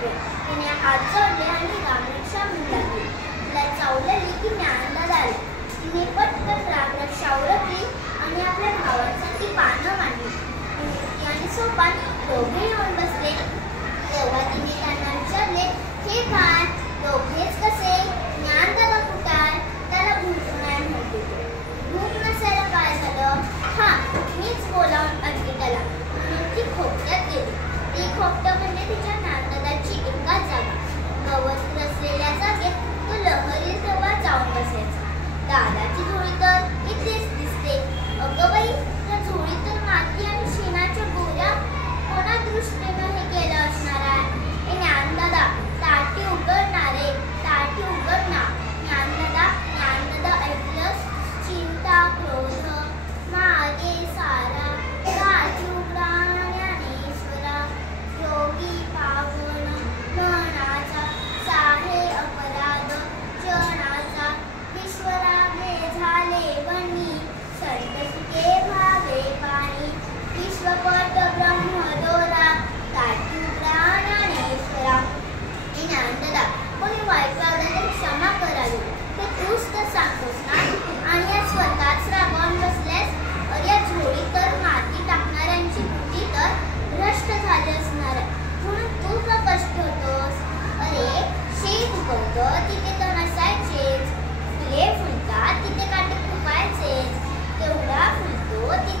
वाटले. तिने हात जोडले आणि रामरक्षा म्हणू लागली. तिला चावलेली की ज्ञानदादा आले. तिने पटकन रामरक्षा उरकली आणि आपल्या भावांसाठी पानं मांडली. मूर्ती आणि सोपान दोघे येऊन बसले. तेव्हा तिने त्यांना विचारले, हे काय? दोघेच कसे? ज्ञानदादा कुठे आहे? त्याला भूक नाही म्हणते. भूक नसायला काय झालं? हा, मीच बोलावून आणते त्याला. म्हणून ती खोपट्यात गेली. ती खोपटं म्हणजे तिच्या ज्ञानदादाची एकाच जागा. गवत रचलेल्या जागेत तो लहरी तेव्हा जाऊन बसायचा. दादाची झोळी तर इथेच दिसते. अगं बाई, त्या झोळीत तर माती आणि शेणाच्या गोऱ्या कोणा दृष्टीनं हे केलं असणार आहे? ए ज्ञानदादा, ताटी उघडणार रे, ताटी उघडणार. ज्ञानदादा ऐकलंस? चिंता क्रोध मागे सारा, ताटी उघडा ज्ञानेश्वरा. योगी पावन मनाचा, साहे अपराध जनाचा. विश्वरागे झाले बनी, संत सुखे भागे पाणी. विश्वपट ब्रह्मदोरा, ताटी उघडा ज्ञानेश्वरा. ज्ञानदादा, कोणी वाईट वागलं तर क्षमा करावी, हे तूच तर सांगतोस ना. आणि या स्वतःच रागावून बसल्यास. अरे या झोळीत तर माती टाकणाऱ्यांची बुद्धी तर भ्रष्ट झाली असणार आहे. म्हणून तू का कष्ट होतोस? अरे शेत उगवतं तिथे तर नसायचेच. फुले फुलतात तिथे काटे फुकायचेच. तेवढा फुलतो तिथे